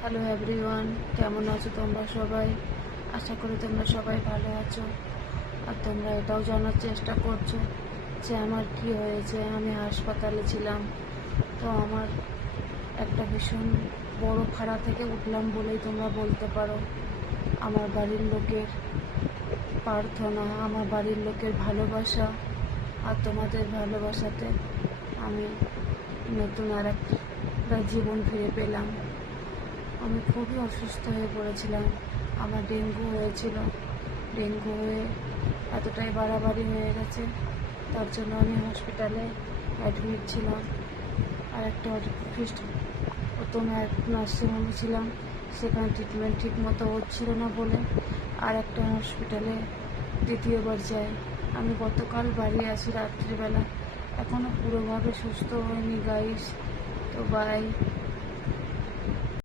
Hello everyone, কেমন আছো তোমরা সবাই? আশা করি তোমরা সবাই ভালো আছো। আর তোমরা এটাও জানার চেষ্টা করছো যে আমার কি হয়েছে। আমি হাসপাতালে ছিলাম, তো আমার একটা ভীষণ বড় ফাড়া থেকে উঠলাম বলেই তোমরা বলতে পারো। আমার বাড়ির লোকের প্রার্থনা, আমার বাড়ির লোকের ভালোবাসা আর তোমাদের ভালোবাসাতে আমি নতুন আর একটা জীবন ফিরে পেলাম। আমি খুবই অসুস্থ হয়ে পড়েছিলাম। আমার ডেঙ্গু হয়েছিল। ডেঙ্গু হয়ে এতটাই বাড়াবাড়ি হয়ে গেছে, তার জন্য আমি হসপিটালে অ্যাডমিট ছিলাম। আর একটা প্রথমে এক নার্সিংহোমে ছিলাম, সেখানে ট্রিটমেন্ট ঠিক মতো হচ্ছিল না বলে আর একটা হসপিটালে দ্বিতীয়বার যাই। আমি গতকাল বাড়ি আসি রাত্রিবেলা, এখনও পুরোভাবে সুস্থ হয়নি গাইস। তো বাই।